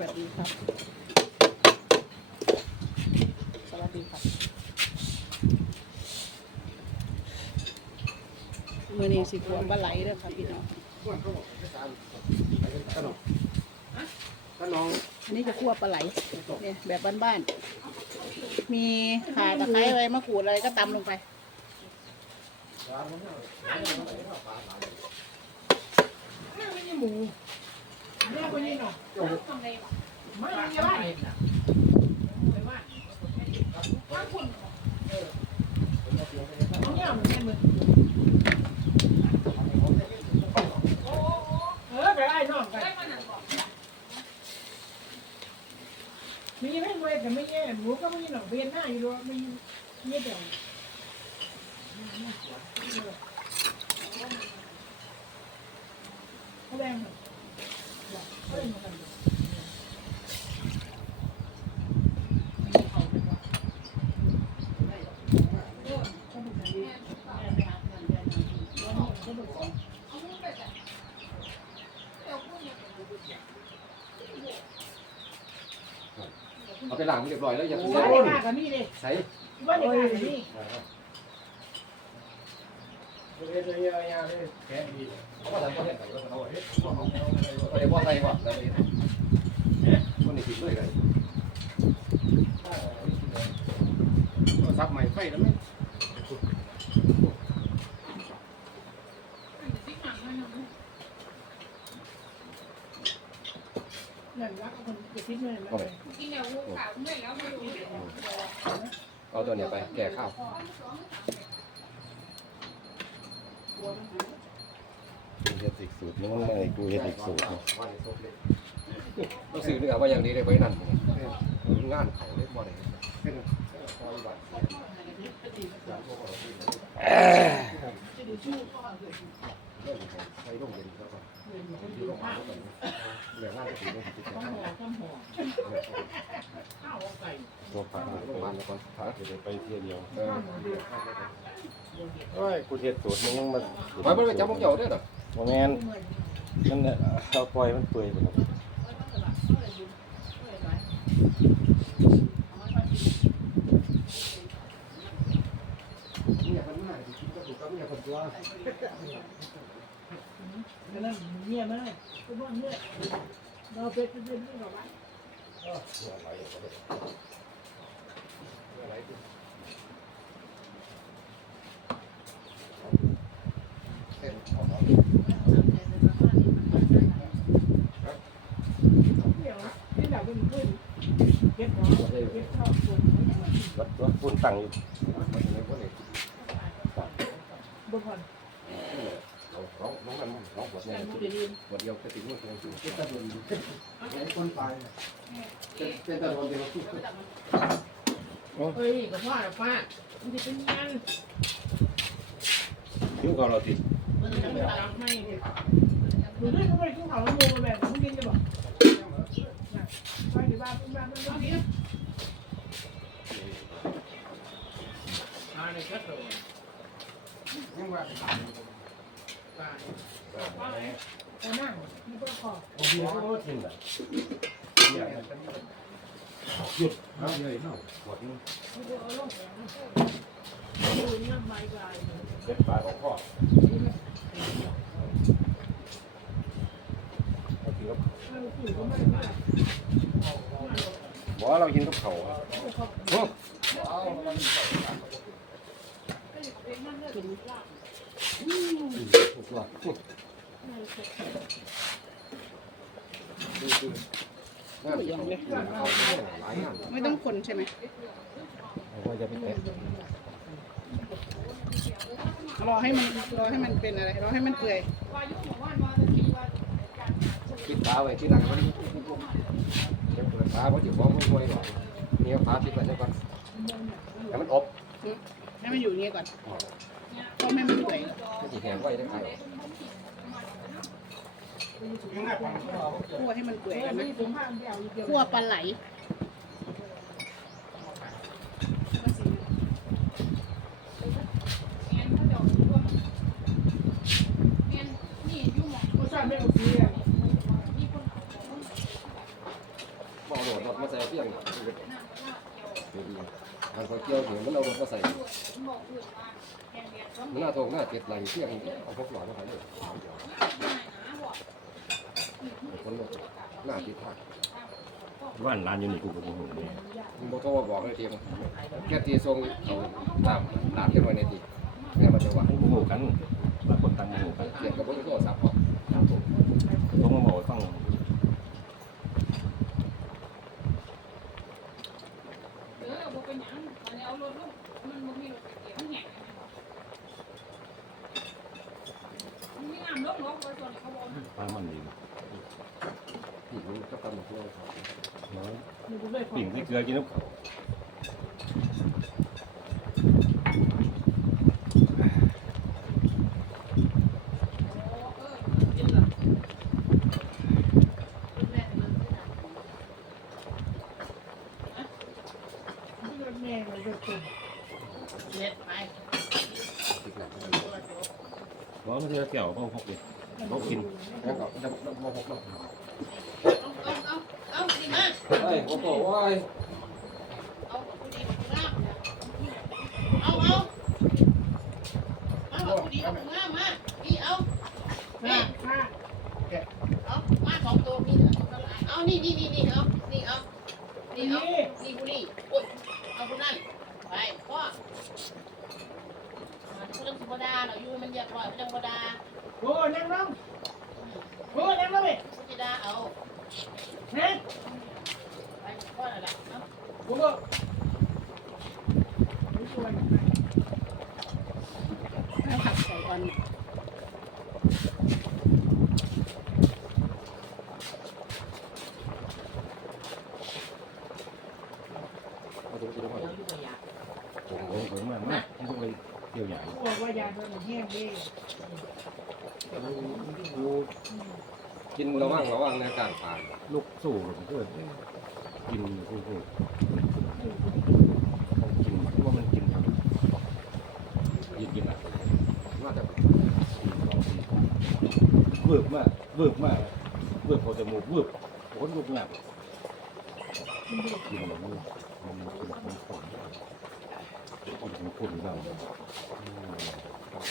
วัสดีครับ สวัสดีครับมือนี้สิขัวปลาไหลเด้อค่ะพี่น้องก็น้องอันนี้จะคั่วปลาไหลเนี่ยแบบบ้านๆ มีข่าตะไคร้อะไรมะกรูดอะไรก็ตำลงไปเอ มีไม่รวยแต่ไม่แย่หนูก็ไม่หนอกเวียนหน้าอยู่ไม่เยี่ยเดียวเขาแรงมากัน เอาไปล้างเรียบร้อยแล้วอย่าโอ้ใส่ยกากันนี่เลยใส่ว่าเด็กกากันนี่เอามาใส่ก็ได้ใส่ก็เอาไว้เอาได้บ่ใส่บ่ได้คนนี้ผิดเลยกันซับใหม่ไฟแล้วไหม นั่นรักคนจะคิด เลยนะเอาตัวเนี้ยไปแก่ข้าวกูเฮ็ดอีกสูตรนึงมันไม่กูเฮ็ดอีกสูตรนึงต้องซื้อเนื้อว่าอย่างนี้ได้ไว้นั่นงานเขาเลยบ่ได้เออ ใส่ลงเย็นแล้วก็อยู่ลงมาแล้วกันเหลืองานก็ถึงลงติดต้องห่อต้องห่อข้าวไก่ตัวปลาลงมาแล้วก่อนขาเดี๋ยวไปเที่ยวเดียวเออโอ้ยกูเฮ็ดสูตรนึงมันมาไว้บ่ได้จับพวกเจ้าเด้อน่ะบ่แม่นมันเนี่ยเอาปล่อยมันเปื่อยไปแล้วเนี่ยมันมาสิกินก็ถูกกับเนี่ยคนตัว นั่นเงียบมากคุณว่าเงียบเราเป็นเป็นที่แบบว่าเส้นของเราเดี๋ยวที่แบบเป็นขึ้นเก็บหัวเก็บข้าวคนวัดตัวฝุ่นตั้งอยู่มันเลยบ่ได้บุ คคลเราเราน้องมันน้องหัวเนี่ยหัวเดียวก็ติดมือเดียวอยู่เป็นตะโดนเป็นคนตายเป็นตะโดนเดียวเฮ้ยกับพ่อกับป้ามันจะเป็นยันคิ้วของเราติดมันจะไม่รับไม่หนูได้เขาไปทุ่งเขาแล้วโมมาแบบมึงกินจะบอกไปดีบ้าเป็นบ้าเป็นบ้านี้อ่าในกระโดดยังว่าป้าแต่นั่งนี่ก็ขอโอ้โหกินแบบเนี่ยหยุดเอาเลยเนาะหมดนึงไม่ได้เอา ลงดูนี่ไม่ไกลเด็ดปลาของพ่อเอากินกับเราคุยก็ไม่ได้บ่เรากินกับเขาครับโอ้ ไม่ต้องคนใช่ไหมรอให้มันรอให้มันเป็นอะไรรอให้มันเปื่อยปิดตาไว้ที่หลังมันเก็บตาไว้ที่ฟ้องรวยหน่อยเนี่ยฟ้าปิดไว้ซะก่อนให้มันอบให้มันอยู่อย่างนี้ก่อน ต้มให้มันเปื่อยให้สิแห้งไว้ได้ไงคั่วให้มันเปื่อยกันนะไม่ถึงห้างเดียวเดียวคั่วปลาไหลมาใส่เพียง มันพอเกี่ยวถึงมันเอาลงมาใส่มันหน้าทงหน้าเจ็ดไหลเพียงเอาพวกหลอดมาใส่เลยคนลงหน้าติดท่าบ้านร้านอยู่นี่กูก็บ่ฮู้เลยมึงบอกเขาว่าบอกเลยทีมแค่ทีทรงเอาตามตามขึ้นมาในทีเนี่ยมันจะว่าบ่ฮู้กันบางคนต่างบ่ฮู้กันเกี่ยวกับพวกโทรศัพท์ออกต้องมาบอกให้ฟัง เออบ่เป็นหยังนี้เอารถลงมันบ่มีรถเก็บมันแหงมันมีน้ำลงลงไปส่วนเขาบอกปลามันดีที่ามมาทั่วครับน้อยมีกูเลยขอปิ่งที่เกลือกินน้ำเขา เลยจะตุ่มเล็ดไปติดหนักมันจะเก้วเขาพกเลยเขากินแล้วก็จะมาพบมาเอาเอาเอาเอาดีมากเฮ้ยโอ้โหว้าย เอาผู้ดีมากเอาเอาเอาผู้ดีมากมาพี่เอา มามา เอามาสองตัวพี่เอานี่นี่นี่นี่เอานี่เอานี่เอานี่ผู้ดีอุดเอาผู้นั้น ไปพ่อผู้ดังธรรมดาเราอยู่มันเรียบร้อยผู้ดังธรรมดาโอ้นั่งลงโอ้นั่งลงไปผู้จิดาเอานั่งไปพ่อนั่นแหละเอาโอ้ไม่ช่วยเอาผักใส่ก่อน เอาตัวตัวมา โอ้โหมากมากต้องไปเที่ยวใหญ่กลัวว่ายาโดนแห้งเด้กินระว่างระว่างในการผ่านลูกสู้มันก็กินคู่คู่ต้องกินเพราะว่ามันกินยินกินอะน่าจะเวิร์กมากเวิร์กมากเวิร์กพอจมูกเวิร์กคนลุกหนักกินแบบนี้มันมันมันขมมัน เป็นคนเรา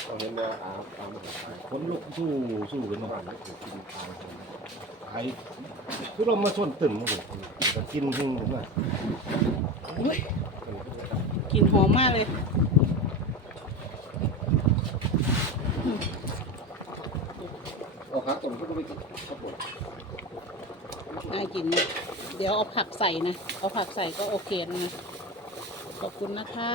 เราเห็นแล้วอาอามาขายคนลุกสู้สู้กันบ้าเนาะนนี้คือกินทางคนไอ้คือเรามาชนตึมเลยก็กินหึงผมว่าอุ้ยกลิ่นหอมมากเลยเอาขาตรงก็ไม่กินครับผมน่ากินนะเดี๋ยวเอาผักใส่นะ เอาผักใส่ก็โอเคแล้วนะ ขอบคุณนะคะ